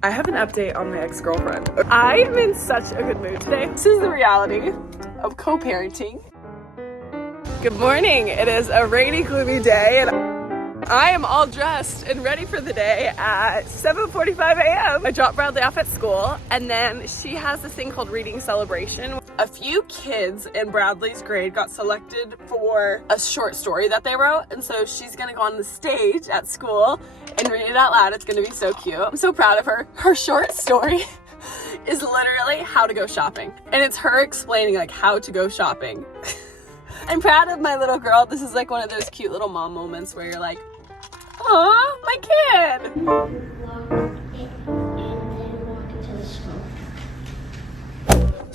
I have an update on my ex-girlfriend. I am in such a good mood today. This is the reality of co-parenting. Good morning. It is a rainy, gloomy day, and I am all dressed and ready for the day at 7:45 a.m. I dropped Bradley off at school, and then she has this thing called Reading Celebration. A few kids in Bradley's grade got selected for a short story that they wrote, and so she's gonna go on the stage at school and read it out loud. It's gonna be so cute. I'm so proud of her. Her short story is literally how to go shopping, and it's her explaining like how to go shopping. I'm proud of my little girl. This is like one of those cute little mom moments where you're like, aw, my kid.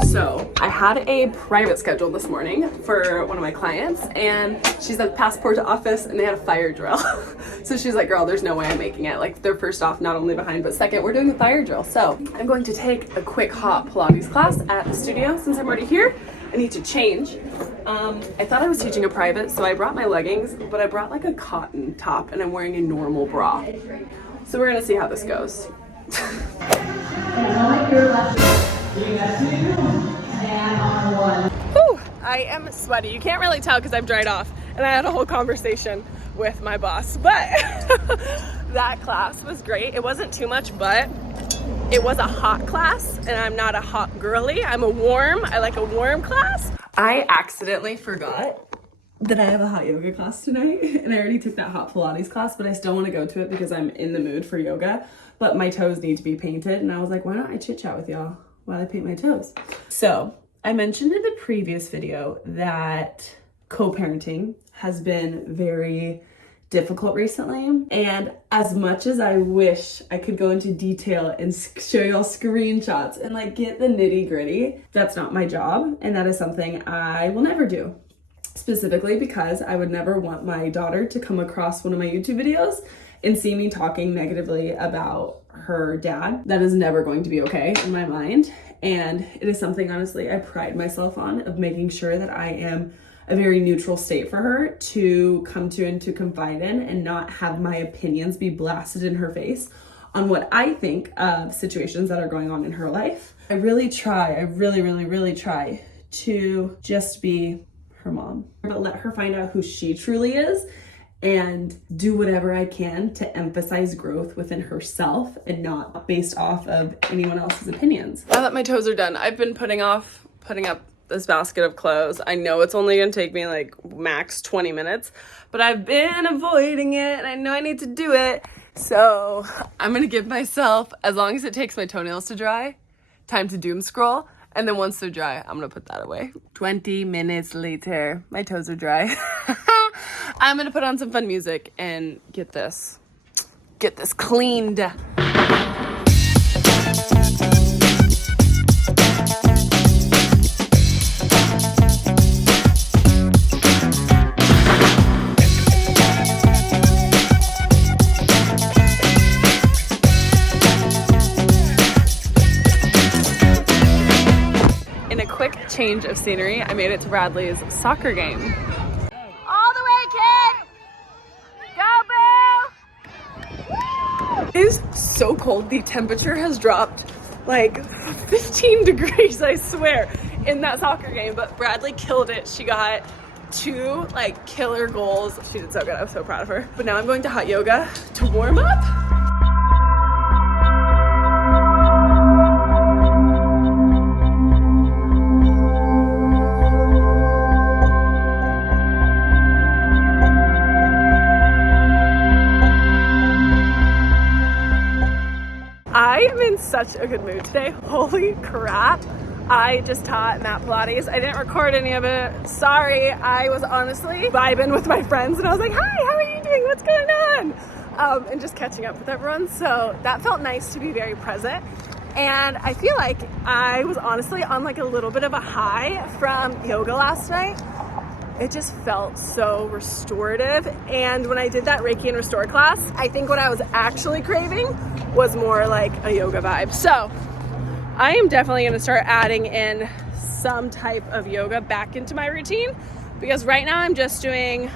So I had a private schedule this morning for one of my clients, and she's at the passport office and they had a fire drill. So she's like, girl, there's no way I'm making it. Like, they're first off not only behind, but second, we're doing the fire drill. So I'm going to take a quick hot Pilates class at the studio. Since I'm already here, I need to change. I thought I was teaching a private, so I brought my leggings, but I brought like a cotton top and I'm wearing a normal bra. So we're gonna see how this goes. Whew, I am sweaty. You can't really tell because I've dried off, and I had a whole conversation with my boss, but that class was great. It wasn't too much, but it was a hot class, and I'm not a hot girly. I like a warm class. I accidentally forgot that I have a hot yoga class tonight, and I already took that hot Pilates class, but I still want to go to it because I'm in the mood for yoga, but my toes need to be painted, and I was like, why don't I chit chat with y'all while I paint my toes? So I mentioned in the previous video that co-parenting has been very difficult recently, and as much as I wish I could go into detail and show y'all screenshots and like get the nitty gritty, that's not my job, and that is something I will never do. Specifically because I would never want my daughter to come across one of my YouTube videos and see me talking negatively about her dad. That is never going to be okay in my mind, and it is something honestly I pride myself on, of making sure that I am a very neutral state for her to come to and to confide in, and not have my opinions be blasted in her face on what I think of situations that are going on in her life. I really really try to just be her mom, but let her find out who she truly is and do whatever I can to emphasize growth within herself and not based off of anyone else's opinions. Now that my toes are done, I've been putting up this basket of clothes. I know it's only gonna take me like max 20 minutes, but I've been avoiding it and I know I need to do it. So I'm gonna give myself, as long as it takes my toenails to dry, time to doom scroll. And then once they're dry, I'm gonna put that away. 20 minutes later, my toes are dry. I'm gonna put on some fun music and get this cleaned. Change of scenery, I made it to Bradley's soccer game. All the way, kid! Go, Boo! It is so cold. The temperature has dropped like 15 degrees, I swear, in that soccer game, but Bradley killed it. She got 2 like killer goals. She did so good. I'm so proud of her. But now I'm going to hot yoga to warm up. I am in such a good mood today. Holy crap. I just taught Matt Pilates. I didn't record any of it. Sorry. I was honestly vibing with my friends and I was like, hi, how are you doing? What's going on? And just catching up with everyone. So that felt nice to be very present. And I feel like I was honestly on like a little bit of a high from yoga last night. It just felt so restorative. And when I did that Reiki and Restore class, I think what I was actually craving was more like a yoga vibe. So I am definitely gonna start adding in some type of yoga back into my routine, because right now I'm just doing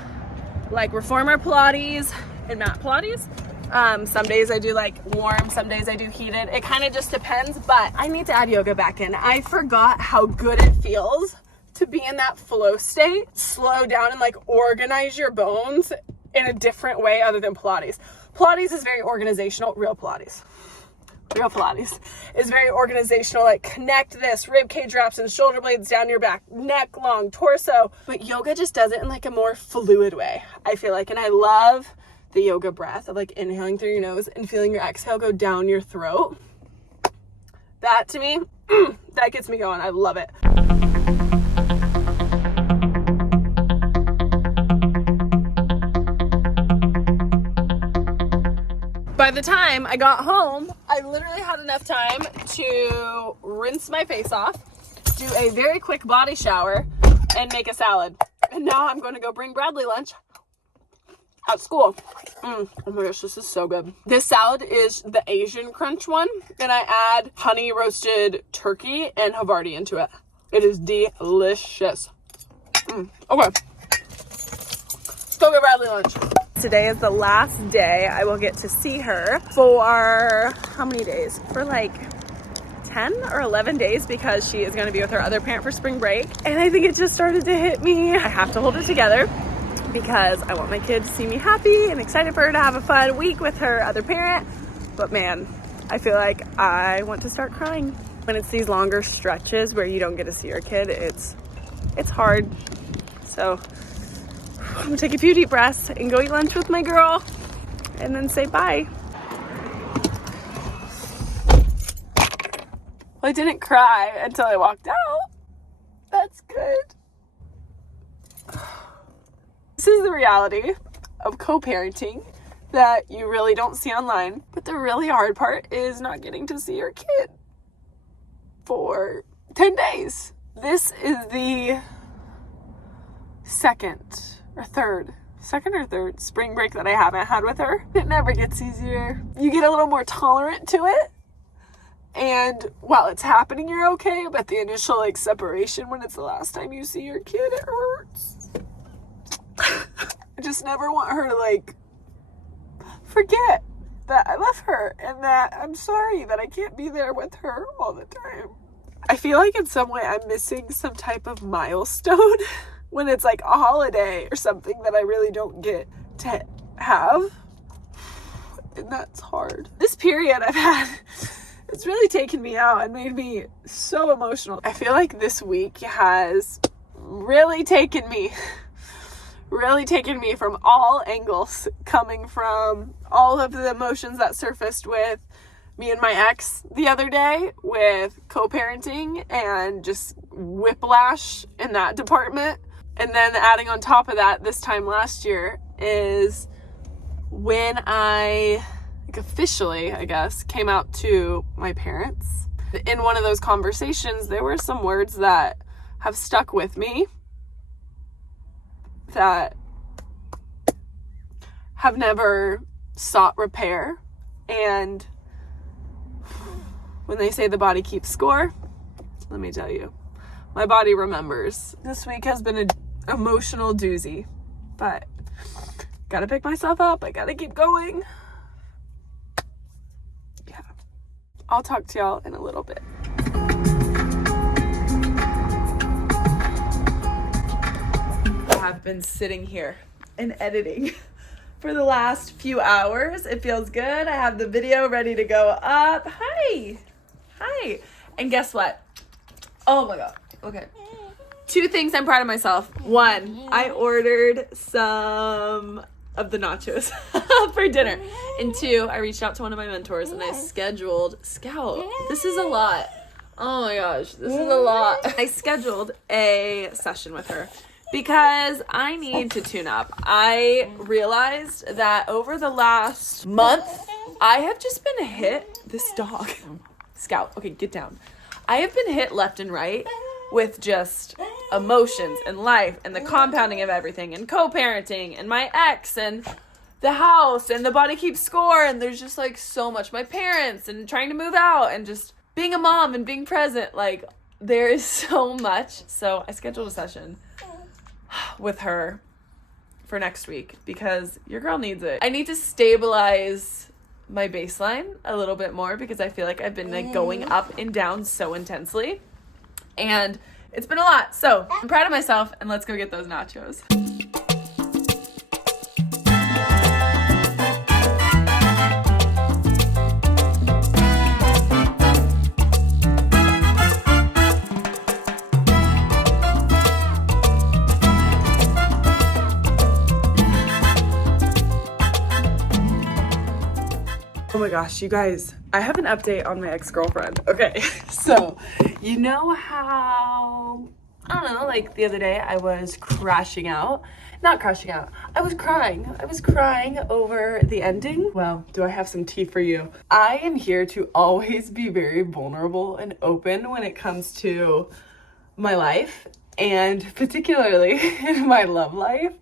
like reformer Pilates and mat Pilates. Some days I do like warm, some days I do heated. It kind of just depends, but I need to add yoga back in. I forgot how good it feels to be in that flow state, slow down and like organize your bones in a different way other than Pilates. Pilates is very organizational. Real Pilates is very organizational, like connect this, rib cage wraps and shoulder blades down your back, neck long, torso. But yoga just does it in like a more fluid way, I feel like. And I love the yoga breath of like inhaling through your nose and feeling your exhale go down your throat. That to me, that gets me going. I love it. By the time I got home, I literally had enough time to rinse my face off, do a very quick body shower, and make a salad. And now I'm going to go bring Bradley lunch at school. Oh my gosh, this is so good. This salad is the Asian crunch one, and I add honey roasted turkey and Havarti into it. It is delicious. Okay. Let's go get Bradley lunch. Today is the last day I will get to see her for how many days? For like 10 or 11 days, because she is going to be with her other parent for spring break. And I think it just started to hit me. I have to hold it together because I want my kid to see me happy and excited for her to have a fun week with her other parent. But man, I feel like I want to start crying. When it's these longer stretches where you don't get to see your kid, it's hard. So I'm gonna take a few deep breaths and go eat lunch with my girl and then say bye. Well, I didn't cry until I walked out. That's good. This is the reality of co-parenting that you really don't see online. But the really hard part is not getting to see your kid for 10 days. This is the second or third spring break that I haven't had with her. It never gets easier. You get a little more tolerant to it. And while it's happening, you're okay. But the initial like separation, when it's the last time you see your kid, it hurts. I just never want her to like forget that I love her and that I'm sorry that I can't be there with her all the time. I feel like in some way I'm missing some type of milestone when it's like a holiday or something that I really don't get to have. And that's hard. This period I've had, it's really taken me out and made me so emotional. I feel like this week has really taken me from all angles, coming from all of the emotions that surfaced with me and my ex the other day, with co-parenting and just whiplash in that department. And then adding on top of that, this time last year is when I officially, I guess, came out to my parents. In one of those conversations, there were some words that have stuck with me that have never sought repair. And when they say the body keeps score, let me tell you, my body remembers. This week has been an emotional doozy, but gotta pick myself up. I gotta keep going. Yeah. I'll talk to y'all in a little bit. I have been sitting here and editing for the last few hours. It feels good. I have the video ready to go up. Hi. And guess what? Oh my God. Okay. 2 things I'm proud of myself. 1, I ordered some of the nachos for dinner. And 2, I reached out to one of my mentors and I scheduled, Scout, this is a lot. Oh my gosh, this is a lot. I scheduled a session with her because I need to tune up. I realized that over the last month, I have just been hit, this dog, Scout, okay, get down. I have been hit left and right with just emotions and life and the compounding of everything and co-parenting and my ex and the house and the body keeps score, and there's just like so much, my parents and trying to move out and just being a mom and being present. Like there is so much. So I scheduled a session with her for next week because your girl needs it. I need to stabilize my baseline a little bit more because I feel like I've been like going up and down so intensely, and it's been a lot. So I'm proud of myself, and let's go get those nachos. Oh my gosh, you guys, I have an update on my ex-girlfriend. Okay, so you know how, I don't know, like the other day I was crashing out. Not crashing out, I was crying. I was crying over the ending. Well, do I have some tea for you? I am here to always be very vulnerable and open when it comes to my life, and particularly in my love life.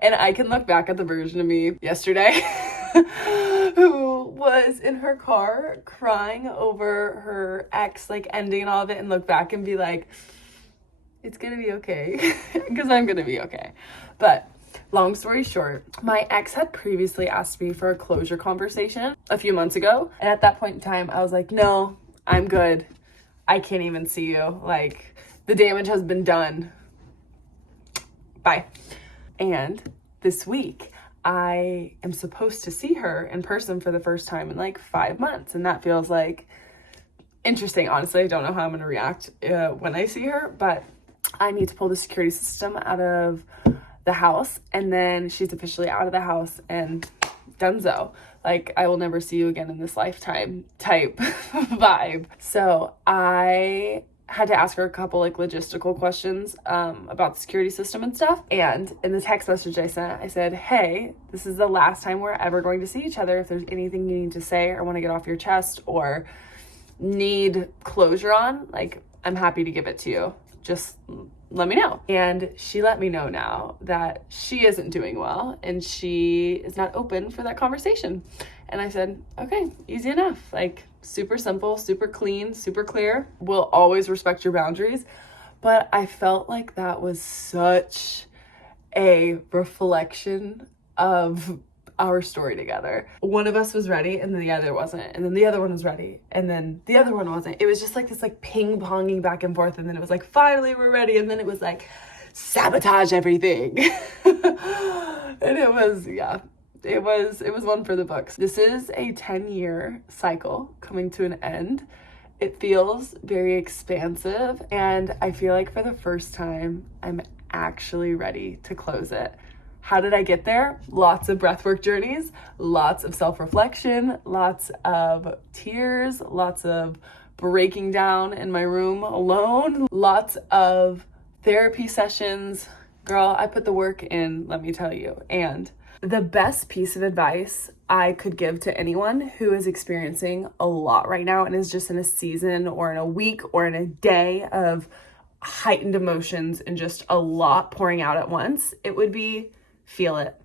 And I can look back at the version of me yesterday who was in her car crying over her ex like ending and all of it, and look back and be like, it's gonna be okay, because I'm gonna be okay. But long story short, my ex had previously asked me for a closure conversation a few months ago, and at that point in time I was like, no, I'm good, I can't even see you, like the damage has been done, bye. And this week I am supposed to see her in person for the first time in like 5 months, and that feels like interesting. Honestly, I don't know how I'm going to react when I see her, but I need to pull the security system out of the house, and then she's officially out of the house and donezo. Like, I will never see you again in this lifetime type vibe. So I had to ask her a couple like logistical questions about the security system and stuff. And in the text message I sent, I said, hey, this is the last time we're ever going to see each other. If there's anything you need to say or want to get off your chest or need closure on, like, I'm happy to give it to you. Just let me know. And she let me know now that she isn't doing well and she is not open for that conversation. And I said, okay, easy enough. Like, super simple, super clean, super clear. We'll always respect your boundaries. But I felt like that was such a reflection of our story together. One of us was ready and then the other wasn't. And then the other one was ready and then the other one wasn't. It was just like this like ping-ponging back and forth. And then it was like, finally we're ready. And then it was like, sabotage everything. And it was, yeah. It was one for the books. This is a 10-year cycle coming to an end. It feels very expansive, and I feel like for the first time, I'm actually ready to close it. How did I get there? Lots of breathwork journeys, lots of self-reflection, lots of tears, lots of breaking down in my room alone, lots of therapy sessions. Girl, I put the work in, let me tell you. And the best piece of advice I could give to anyone who is experiencing a lot right now and is just in a season or in a week or in a day of heightened emotions and just a lot pouring out at once, it would be feel it.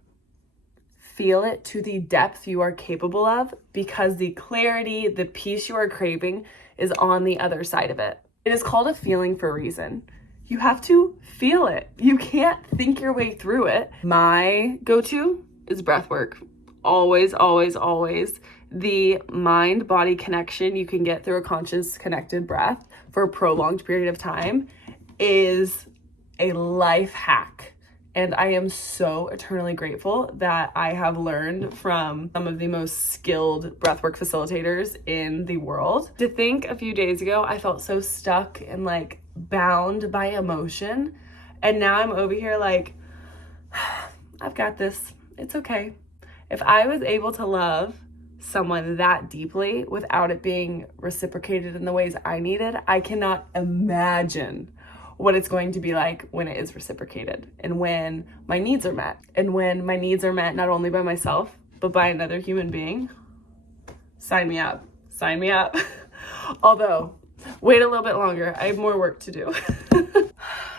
Feel it to the depth you are capable of, because the clarity, the peace you are craving is on the other side of it. It is called a feeling for a reason. You have to feel it. You can't think your way through it. My go-to is breath work. Always, always, always. The mind-body connection you can get through a conscious connected breath for a prolonged period of time is a life hack. And I am so eternally grateful that I have learned from some of the most skilled breathwork facilitators in the world. To think a few days ago, I felt so stuck and like bound by emotion. And now I'm over here like, I've got this. It's okay. If I was able to love someone that deeply without it being reciprocated in the ways I needed, I cannot imagine what it's going to be like when it is reciprocated and when my needs are met. And when my needs are met not only by myself, but by another human being. Sign me up. Sign me up. Although, wait a little bit longer. I have more work to do.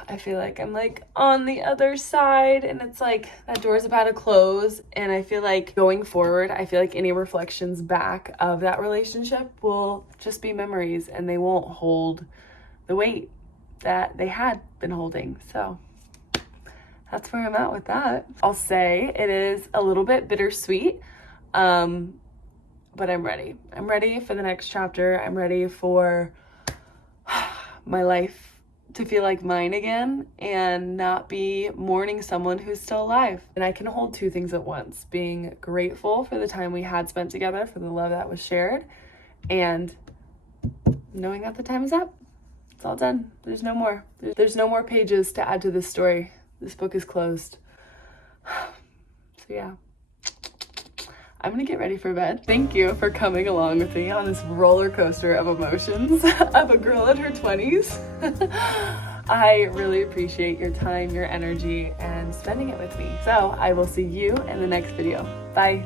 I feel like I'm like on the other side and it's like that door's about to close, and I feel like going forward, I feel like any reflections back of that relationship will just be memories and they won't hold the weight that they had been holding. So that's where I'm at with that. I'll say it is a little bit bittersweet, but I'm ready. I'm ready for the next chapter. I'm ready for my life to feel like mine again and not be mourning someone who's still alive. And I can hold two things at once, being grateful for the time we had spent together, for the love that was shared, and knowing that the time is up. It's all done. There's no more. There's no more pages to add to this story. This book is closed. So yeah. I'm gonna get ready for bed. Thank you for coming along with me on this roller coaster of emotions of a girl in her 20s. I really appreciate your time, your energy, and spending it with me. So I will see you in the next video. Bye.